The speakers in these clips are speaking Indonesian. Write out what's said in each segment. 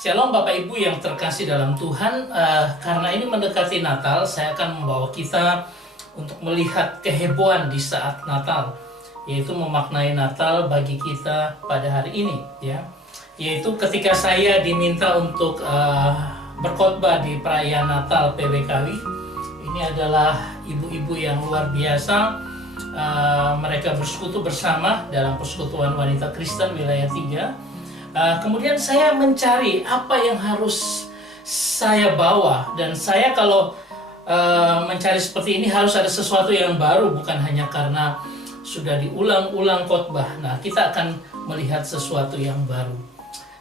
Shalom Bapak Ibu yang terkasih dalam Tuhan. Karena ini mendekati Natal, saya akan membawa kita untuk melihat kehebohan di saat Natal, yaitu memaknai Natal bagi kita pada hari ini, ya. Yaitu ketika saya diminta untuk berkhotbah di perayaan Natal PBKW. Ini adalah ibu-ibu yang luar biasa. Mereka bersekutu bersama dalam Persekutuan Wanita Kristen wilayah 3. Kemudian saya mencari apa yang harus saya bawa, dan saya kalau mencari seperti ini harus ada sesuatu yang baru, bukan hanya karena sudah diulang-ulang khotbah. Nah, kita akan melihat sesuatu yang baru.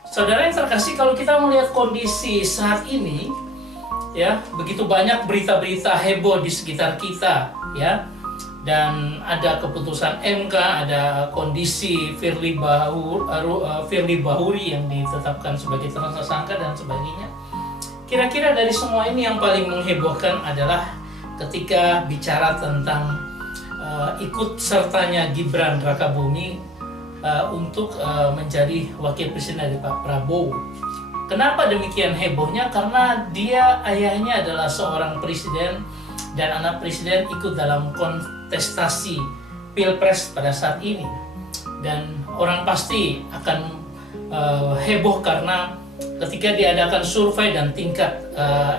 Saudara yang terkasih, kalau kita melihat kondisi saat ini, ya, begitu banyak berita-berita heboh di sekitar kita, ya. Dan ada keputusan MK, ada kondisi Firly Bahuri yang ditetapkan sebagai tersangka dan sebagainya. Kira-kira dari semua ini yang paling menghebohkan adalah ketika bicara tentang ikut sertanya Gibran Rakabumi untuk menjadi wakil presiden dari Pak Prabowo. Kenapa demikian hebohnya? Karena dia ayahnya adalah seorang presiden dan anak presiden ikut dalam kontestasi pilpres pada saat ini, dan orang pasti akan heboh karena ketika diadakan survei dan tingkat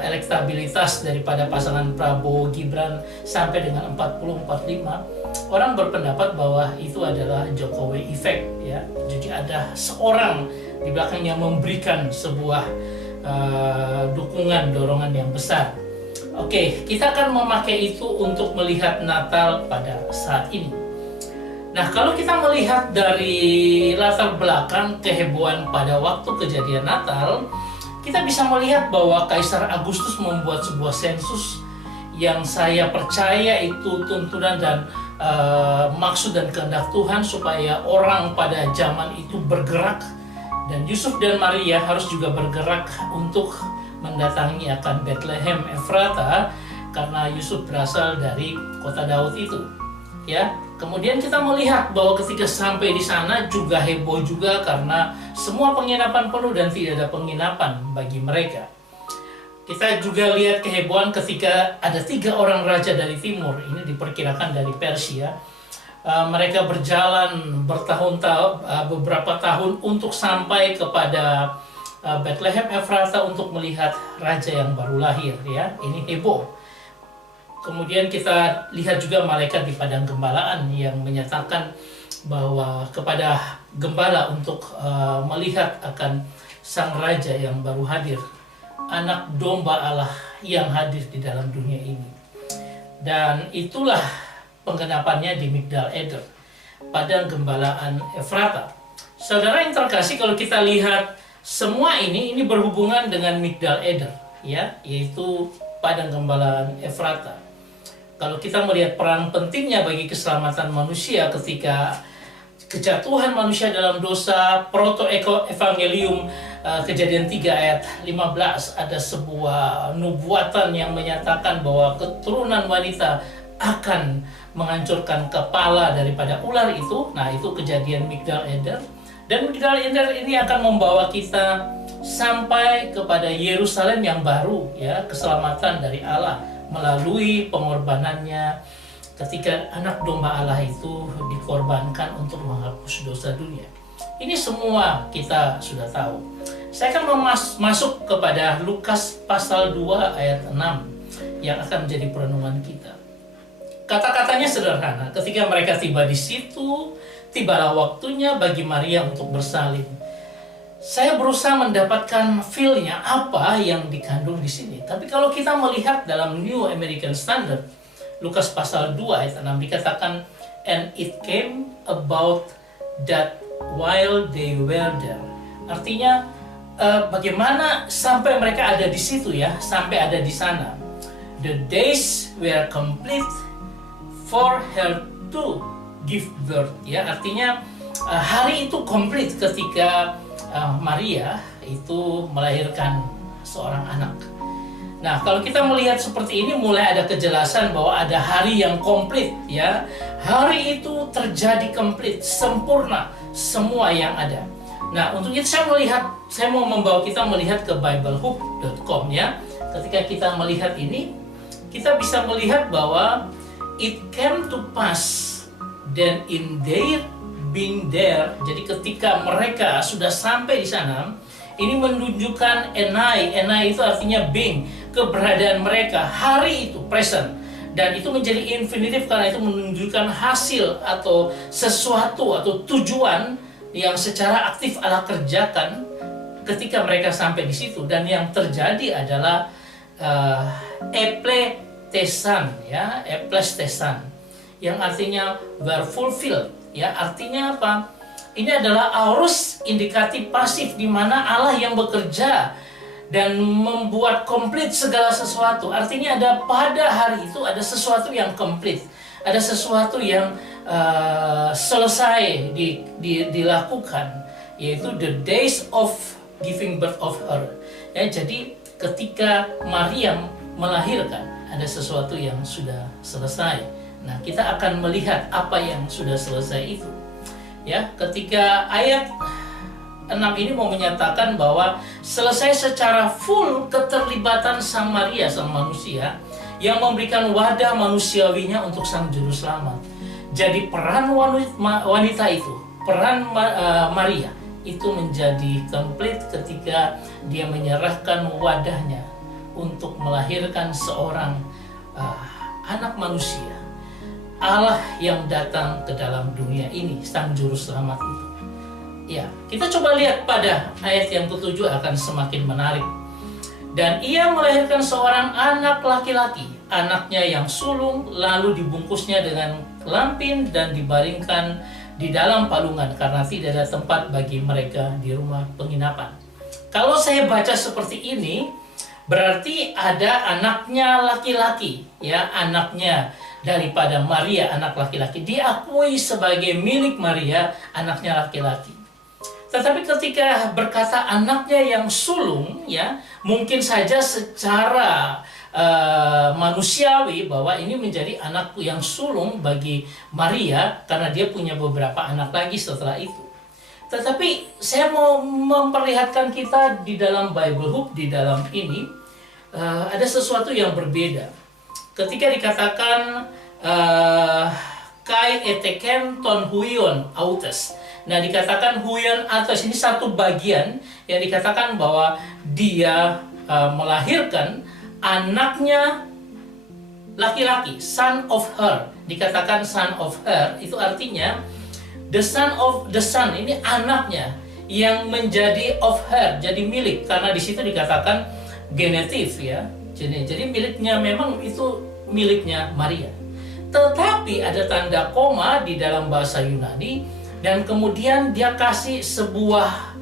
elektabilitas daripada pasangan Prabowo Gibran sampai dengan 40-45, orang berpendapat bahwa itu adalah Jokowi effect, ya. Jadi ada seorang di belakangnya memberikan sebuah dukungan, dorongan yang besar. Oke, kita akan memakai itu untuk melihat Natal pada saat ini. Nah, kalau kita melihat dari latar belakang kehebohan pada waktu kejadian Natal, kita bisa melihat bahwa Kaisar Agustus membuat sebuah sensus yang saya percaya itu tuntunan dan maksud dan kehendak Tuhan supaya orang pada zaman itu bergerak, dan Yusuf dan Maria harus juga bergerak untuk mendatangi akan Bethlehem Efrata karena Yusuf berasal dari kota Daud itu, ya. Kemudian kita melihat bahwa ketika sampai di sana juga heboh juga karena semua penginapan penuh dan tidak ada penginapan bagi mereka. Kita juga lihat kehebohan ketika ada 3 orang raja dari timur, ini diperkirakan dari Persia. Mereka berjalan bertahun-tahun, beberapa tahun untuk sampai kepada Bethlehem Efrata untuk melihat raja yang baru lahir, ya. Ini heboh. Kemudian kita lihat juga malaikat di padang gembalaan yang menyatakan bahwa kepada gembala untuk melihat akan sang raja yang baru hadir, anak domba Allah yang hadir di dalam dunia ini. Dan itulah penggenapannya di Migdal Eder, padang gembalaan Efrata. Saudara yang terkasih, kalau kita lihat semua ini berhubungan dengan Migdal Eder, ya, yaitu padang gembalaan Efrata. Kalau kita melihat peran pentingnya bagi keselamatan manusia ketika kejatuhan manusia dalam dosa, proto-evangelium Kejadian 3 ayat 15, ada sebuah nubuatan yang menyatakan bahwa keturunan wanita akan menghancurkan kepala daripada ular itu. Nah, itu kejadian Migdal Eder. Dan Migdal Eder ini akan membawa kita sampai kepada Yerusalem yang baru, ya, keselamatan dari Allah melalui pengorbanannya ketika anak domba Allah itu dikorbankan untuk menghapus dosa dunia. Ini semua kita sudah tahu. Saya akan masuk kepada Lukas pasal 2 ayat 6 yang akan menjadi perenungan kita. Kata-katanya sederhana, ketika mereka tiba di situ, tibalah waktunya bagi Maria untuk bersalin. Saya berusaha mendapatkan feel-nya apa yang dikandung di sini. Tapi kalau kita melihat dalam New American Standard, Lukas pasal 2 ayat 6 dikatakan, and it came about that while they were there. Artinya bagaimana sampai mereka ada di situ, ya, sampai ada di sana. The days were complete for her to give birth, ya, artinya hari itu komplit ketika Maria itu melahirkan seorang anak. Nah, kalau kita melihat seperti ini, mulai ada kejelasan bahwa ada hari yang komplit, ya. Hari itu terjadi komplit, sempurna semua yang ada. Nah, untuk itu saya mau membawa kita melihat ke biblehub.com ya. Ketika kita melihat ini, kita bisa melihat bahwa it came to pass then in their being there. Jadi ketika mereka sudah sampai di sana, ini menunjukkan enai itu artinya being, keberadaan mereka, hari itu, present. Dan itu menjadi infinitif karena itu menunjukkan hasil atau sesuatu atau tujuan yang secara aktif Allah kerjakan ketika mereka sampai di situ. Dan yang terjadi adalah epletesan, ya, epletesan, yang artinya were fulfilled, ya. Artinya apa? Ini adalah aorus indikatif pasif, di mana Allah yang bekerja dan membuat komplit segala sesuatu. Artinya ada pada hari itu ada sesuatu yang komplit, ada sesuatu yang selesai dilakukan, yaitu the days of giving birth of her. Ya, jadi ketika Maryam melahirkan, ada sesuatu yang sudah selesai. Nah, kita akan melihat apa yang sudah selesai itu. Ya, ketika ayat 6 ini mau menyatakan bahwa selesai secara full keterlibatan Sang Maria, Sang manusia, yang memberikan wadah manusiawinya untuk Sang Juru Selamat. Jadi peran wanita itu, peran Maria itu menjadi komplit ketika dia menyerahkan wadahnya untuk melahirkan seorang anak manusia, Allah yang datang ke dalam dunia ini, Sang Juru Selamat itu. Ya, kita coba lihat pada ayat yang ke-7 akan semakin menarik. Dan ia melahirkan seorang anak laki-laki, anaknya yang sulung, lalu dibungkusnya dengan lampin dan dibaringkan di dalam palungan karena tidak ada tempat bagi mereka di rumah penginapan. Kalau saya baca seperti ini, berarti ada anaknya laki-laki, ya, anaknya daripada Maria, anak laki-laki, diakui sebagai milik Maria, anaknya laki-laki. Tetapi ketika berkata anaknya yang sulung, ya, mungkin saja secara manusiawi bahwa ini menjadi anak yang sulung bagi Maria karena dia punya beberapa anak lagi setelah itu. Tetapi saya mau memperlihatkan kita di dalam Bible Hub, di dalam ini ada sesuatu yang berbeda. Ketika dikatakan kai eteken ton huion autes. Nah, dikatakan huion autes ini satu bagian yang dikatakan bahwa dia melahirkan anaknya laki-laki, son of her. Dikatakan son of her itu artinya the son of the son, ini anaknya yang menjadi of her, jadi milik, karena di situ dikatakan genetif, ya. Jadi miliknya, memang itu miliknya Maria. Tetapi ada tanda koma di dalam bahasa Yunani, dan kemudian dia kasih sebuah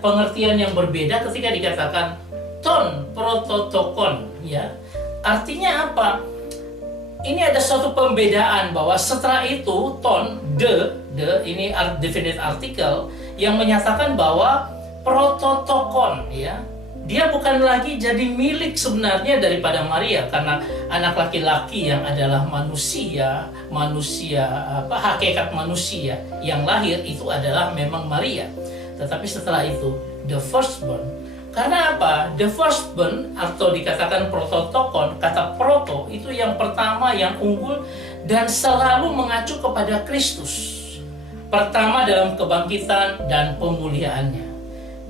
pengertian yang berbeda ketika dikatakan ton prototokon, ya. Artinya apa? Ini ada suatu pembedaan bahwa setelah itu ton the ini definite article yang menyatakan bahwa prototokon, ya. Dia bukan lagi jadi milik sebenarnya daripada Maria, karena anak laki-laki yang adalah manusia hakikat manusia yang lahir itu adalah memang Maria. Tetapi setelah itu the firstborn. Karena apa? The firstborn atau dikatakan prototokon, kata proto itu yang pertama, yang unggul, dan selalu mengacu kepada Kristus. Pertama dalam kebangkitan dan pemuliaannya.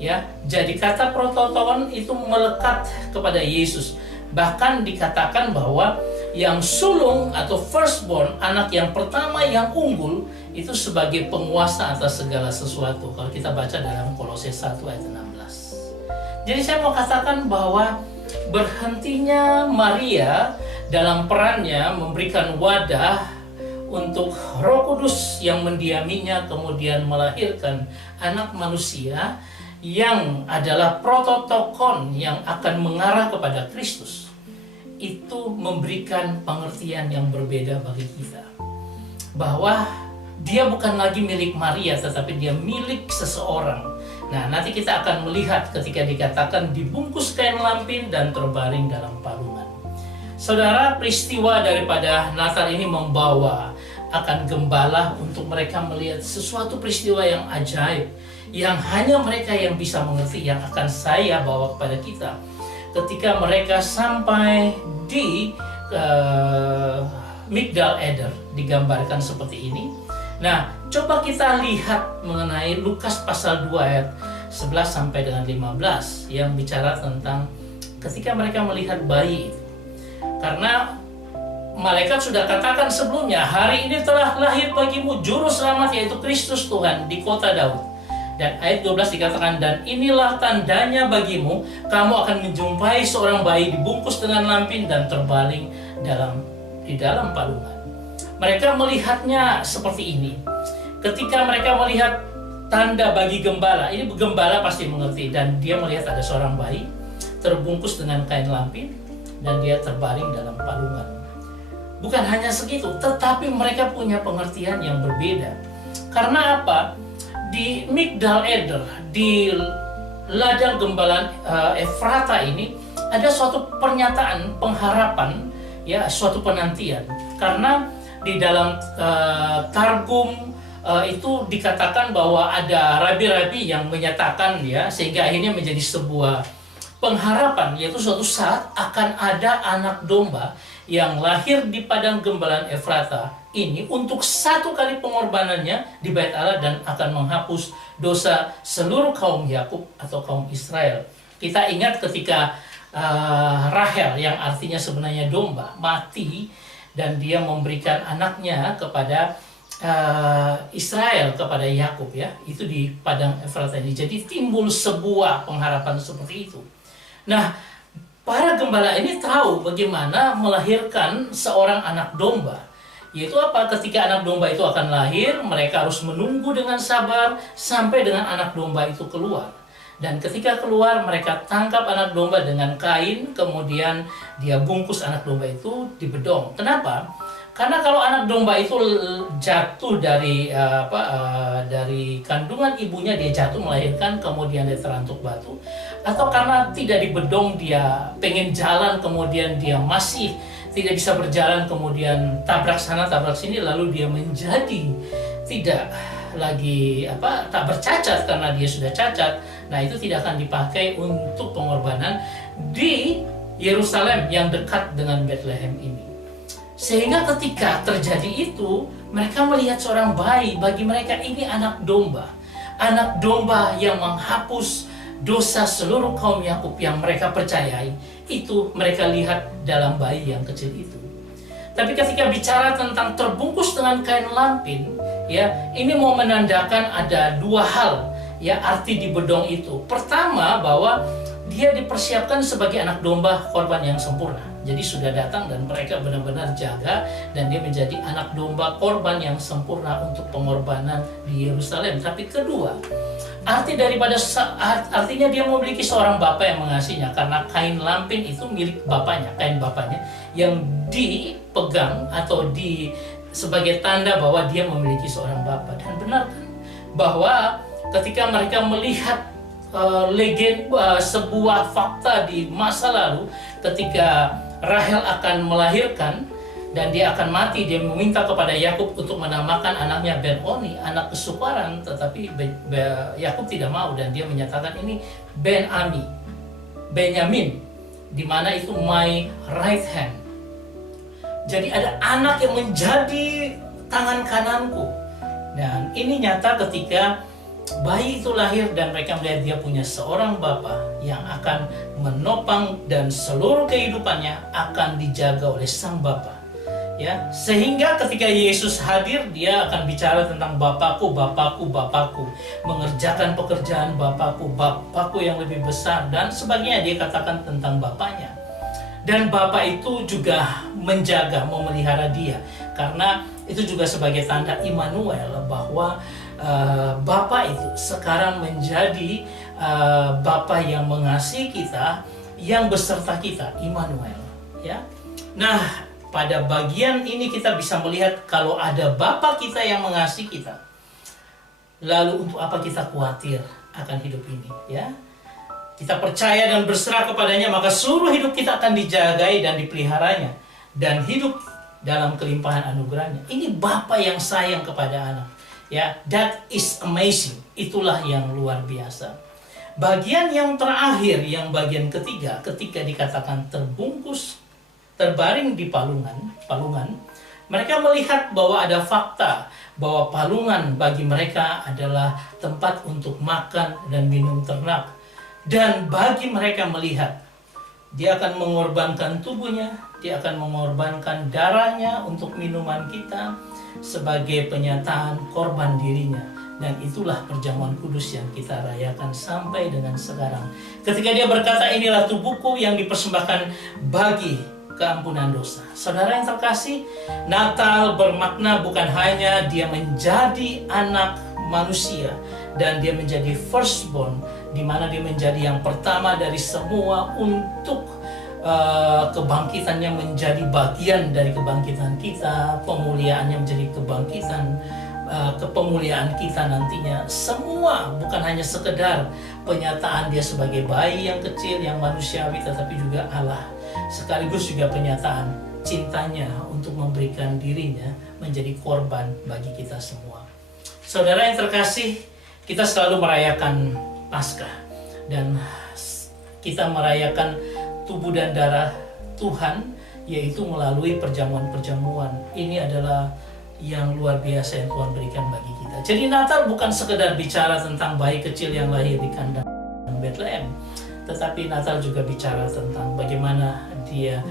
Ya, jadi kata prototokon itu melekat kepada Yesus. Bahkan dikatakan bahwa yang sulung atau firstborn, anak yang pertama yang unggul, itu sebagai penguasa atas segala sesuatu. Kalau kita baca dalam Kolose 1 ayat 16. Jadi saya mau katakan bahwa berhentinya Maria dalam perannya memberikan wadah untuk Roh Kudus yang mendiaminya, kemudian melahirkan anak manusia yang adalah prototokon yang akan mengarah kepada Kristus, itu memberikan pengertian yang berbeda bagi kita, bahwa dia bukan lagi milik Maria, tetapi dia milik seseorang. Nah, nanti kita akan melihat ketika dikatakan dibungkus kain lampin dan terbaring dalam palungan. Saudara, peristiwa daripada Natal ini membawa akan gembala untuk mereka melihat sesuatu peristiwa yang ajaib, yang hanya mereka yang bisa mengerti, yang akan saya bawa kepada kita ketika mereka sampai di Migdal Eder, digambarkan seperti ini. Nah, coba kita lihat mengenai Lukas pasal 2 ayat 11 sampai dengan 15 yang bicara tentang ketika mereka melihat bayi itu. Karena malaikat sudah katakan sebelumnya, hari ini telah lahir bagimu juru selamat, yaitu Kristus Tuhan di kota Daud. Dan ayat 12 dikatakan, dan inilah tandanya bagimu, kamu akan menjumpai seorang bayi dibungkus dengan lampin dan terbaring di dalam palungan. Mereka melihatnya seperti ini. Ketika mereka melihat tanda bagi gembala, ini gembala pasti mengerti, dan dia melihat ada seorang bayi terbungkus dengan kain lampin dan dia terbaring dalam palungan. Bukan hanya segitu, tetapi mereka punya pengertian yang berbeda. Karena apa? Di Migdal Eder, di ladang gembala Efrata ini ada suatu pernyataan pengharapan, ya, suatu penantian. Karena di dalam Targum itu dikatakan bahwa ada rabi-rabi yang menyatakan, ya, sehingga akhirnya menjadi sebuah pengharapan, yaitu suatu saat akan ada anak domba yang lahir di padang gembalaan Efrata ini untuk satu kali pengorbanannya di Bait Allah dan akan menghapus dosa seluruh kaum Yakub atau kaum Israel. Kita ingat ketika Rahel, yang artinya sebenarnya domba, mati dan dia memberikan anaknya kepada Israel, kepada Yakub, ya, itu di padang Efrata ini. Jadi timbul sebuah pengharapan seperti itu. Nah, para gembala ini tahu bagaimana melahirkan seorang anak domba. Yaitu apa? Ketika anak domba itu akan lahir, mereka harus menunggu dengan sabar sampai dengan anak domba itu keluar. Dan ketika keluar, mereka tangkap anak domba dengan kain, kemudian dia bungkus anak domba itu di bedong. Kenapa? Karena kalau anak domba itu jatuh dari dari kandungan ibunya, dia jatuh melahirkan, kemudian dia terantuk batu, atau karena tidak dibedong, dia pengen jalan, kemudian dia masih tidak bisa berjalan, kemudian tabrak sana tabrak sini, lalu dia menjadi tidak lagi tak bercacat karena dia sudah cacat. Nah, itu tidak akan dipakai untuk pengorbanan di Yerusalem yang dekat dengan Bethlehem ini. Sehingga ketika terjadi itu, mereka melihat seorang bayi, bagi mereka ini anak domba yang menghapus dosa seluruh kaum Yakub yang mereka percayai. Itu mereka lihat dalam bayi yang kecil itu. Tapi ketika bicara tentang terbungkus dengan kain lampin, ya, ini mau menandakan ada dua hal, ya, arti di bedong itu. Pertama, bahwa dia dipersiapkan sebagai anak domba korban yang sempurna. Jadi sudah datang dan mereka benar-benar jaga, dan dia menjadi anak domba korban yang sempurna untuk pengorbanan di Yerusalem. Tapi kedua, artinya dia memiliki seorang bapa yang mengasihinya, karena kain lampin itu milik bapaknya, kain bapaknya yang dipegang atau sebagai tanda bahwa dia memiliki seorang bapa. Dan benar kan bahwa ketika mereka melihat sebuah fakta di masa lalu, ketika Rahel akan melahirkan dan dia akan mati, dia meminta kepada Yakub untuk menamakan anaknya Ben-Oni, anak kesukaran, tetapi Yakub tidak mau dan dia menyatakan ini Benyamin, di mana itu my right hand. Jadi ada anak yang menjadi tangan kananku. Dan ini nyata ketika bayi itu lahir dan mereka melihat dia punya seorang bapa yang akan menopang dan seluruh kehidupannya akan dijaga oleh sang bapa, ya. Sehingga ketika Yesus hadir, dia akan bicara tentang Bapakku, Bapakku, Bapakku, mengerjakan pekerjaan Bapakku, Bapakku yang lebih besar dan sebagainya. Dia katakan tentang Bapaknya. Dan Bapa itu juga menjaga, memelihara dia, karena itu juga sebagai tanda Immanuel, bahwa Bapa itu sekarang menjadi Bapa yang mengasihi kita, yang beserta kita, Immanuel, ya. Nah, pada bagian ini kita bisa melihat kalau ada Bapa kita yang mengasihi kita, lalu untuk apa kita khawatir akan hidup ini, ya? Kita percaya dan berserah kepadanya, maka seluruh hidup kita akan dijagai dan dipeliharanya dan hidup dalam kelimpahan anugerahnya. Ini Bapa yang sayang kepada anak, Ya, that is amazing. Itulah yang luar biasa. Bagian yang terakhir, yang bagian ketiga, ketika dikatakan terbungkus, terbaring di palungan, mereka melihat bahwa ada fakta bahwa palungan bagi mereka adalah tempat untuk makan dan minum ternak. Dan bagi mereka melihat, dia akan mengorbankan tubuhnya, dia akan mengorbankan darahnya untuk minuman kita sebagai penyataan korban dirinya. Dan itulah perjamuan kudus yang kita rayakan sampai dengan sekarang. Ketika dia berkata, inilah tubuhku yang dipersembahkan bagi keampunan dosa. Saudara yang terkasih, Natal bermakna bukan hanya dia menjadi anak manusia dan dia menjadi firstborn, di mana dia menjadi yang pertama dari semua untuk kebangkitannya menjadi bagian dari kebangkitan kita, pemuliaannya menjadi kebangkitan, kepemuliaan kita nantinya. Semua bukan hanya sekedar penyataan dia sebagai bayi yang kecil, yang manusiawi, tetapi juga Allah. Sekaligus juga penyataan cintanya untuk memberikan dirinya menjadi korban bagi kita semua. Saudara yang terkasih, kita selalu merayakan Paskah dan kita merayakan tubuh dan darah Tuhan, yaitu melalui perjamuan-perjamuan. Ini adalah yang luar biasa yang Tuhan berikan bagi kita. Jadi Natal bukan sekedar bicara tentang bayi kecil yang lahir di kandang Bethlehem, tetapi Natal juga bicara tentang bagaimana dia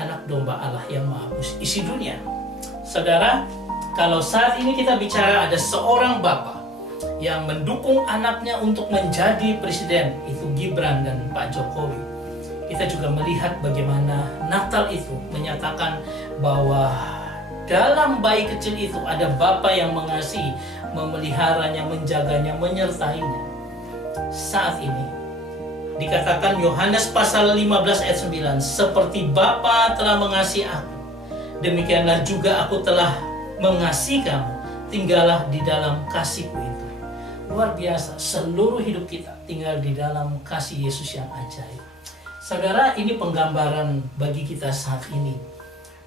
anak domba Allah yang menghapus isi dunia. Saudara, kalau saat ini kita bicara ada seorang bapak yang mendukung anaknya untuk menjadi presiden, itu Gibran dan Pak Jokowi. Kita juga melihat bagaimana Natal itu menyatakan bahwa dalam bayi kecil itu ada Bapa yang mengasihi, memeliharanya, menjaganya, menyertainya. Saat ini dikatakan Yohanes pasal 15 ayat 9, seperti Bapa telah mengasihi aku, demikianlah juga aku telah mengasihi kamu, tinggallah di dalam kasihku itu. Luar biasa, seluruh hidup kita tinggal di dalam kasih Yesus yang ajaib. Saudara, ini penggambaran bagi kita saat ini.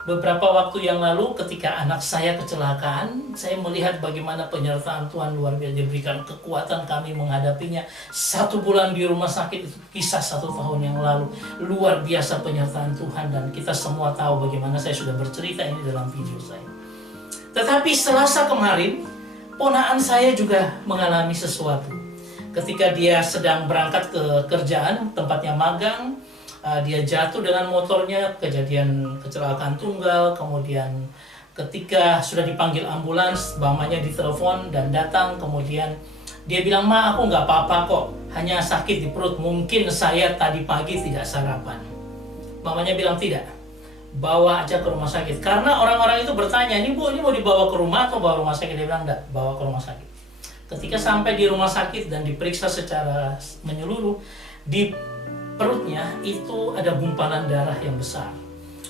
Beberapa waktu yang lalu ketika anak saya kecelakaan, saya melihat bagaimana penyertaan Tuhan luar biasa. Diberikan kekuatan kami menghadapinya. 1 bulan di rumah sakit, itu kisah 1 tahun yang lalu. Luar biasa penyertaan Tuhan, dan kita semua tahu bagaimana saya sudah bercerita ini dalam video saya. Tetapi Selasa kemarin, ponaan saya juga mengalami sesuatu. Ketika dia sedang berangkat ke kerjaan, tempatnya magang, dia jatuh dengan motornya, kejadian kecelakaan tunggal. Kemudian ketika sudah dipanggil ambulans, mamanya ditelepon dan datang. Kemudian dia bilang, "Ma, aku nggak apa-apa kok, hanya sakit di perut, mungkin saya tadi pagi tidak sarapan." Mamanya bilang, "Tidak, bawa aja ke rumah sakit." Karena orang-orang itu bertanya, ini Bu, ini mau dibawa ke rumah atau bawa rumah sakit? Dia bilang, "Enggak, bawa ke rumah sakit." Ketika sampai di rumah sakit dan diperiksa secara menyeluruh, di perutnya itu ada gumpalan darah yang besar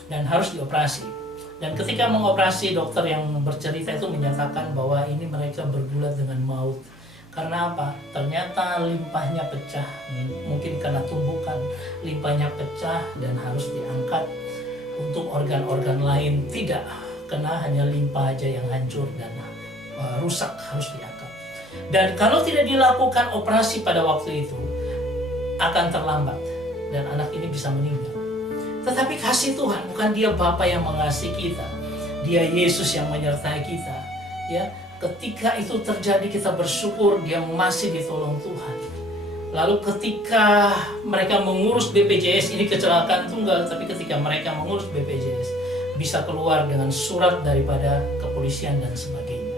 dan harus dioperasi. Dan ketika mengoperasi, dokter yang bercerita itu menyatakan bahwa ini mereka bergulat dengan maut. Karena apa? Ternyata limpahnya pecah, mungkin karena tumbukan, limpahnya pecah dan harus diangkat. Untuk organ-organ lain tidak, karena hanya limpa aja yang hancur dan rusak, harus diangkat. Dan kalau tidak dilakukan operasi pada waktu itu, akan terlambat dan anak ini bisa meninggal. Tetapi kasih Tuhan, bukan dia Bapa yang mengasihi kita, dia Yesus yang menyertai kita. Ya, ketika itu terjadi kita bersyukur dia masih ditolong Tuhan. Lalu ketika mereka mengurus BPJS, ini kecelakaan tunggal, tapi ketika mereka mengurus BPJS bisa keluar dengan surat daripada kepolisian dan sebagainya.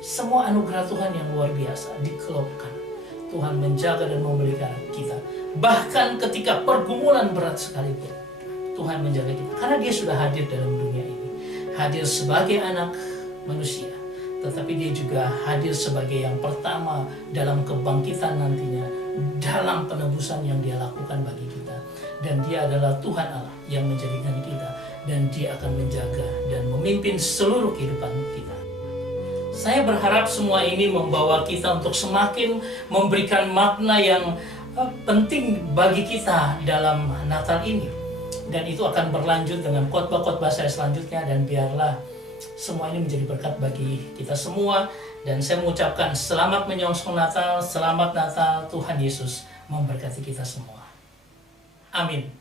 Semua anugerah Tuhan yang luar biasa dikelopkan. Tuhan menjaga dan memelihara kita. Bahkan ketika pergumulan berat sekalipun, Tuhan menjaga kita. Karena dia sudah hadir dalam dunia ini. Hadir sebagai anak manusia. Tetapi dia juga hadir sebagai yang pertama dalam kebangkitan nantinya. Dalam penebusan yang dia lakukan bagi kita. Dan dia adalah Tuhan Allah yang menjadikan kita. Dan dia akan menjaga dan memimpin seluruh kehidupan kita. Saya berharap semua ini membawa kita untuk semakin memberikan makna yang penting bagi kita dalam Natal ini. Dan itu akan berlanjut dengan khotbah-khotbah saya selanjutnya. Dan biarlah semua ini menjadi berkat bagi kita semua. Dan saya mengucapkan selamat menyongsong Natal, selamat Natal, Tuhan Yesus memberkati kita semua. Amin.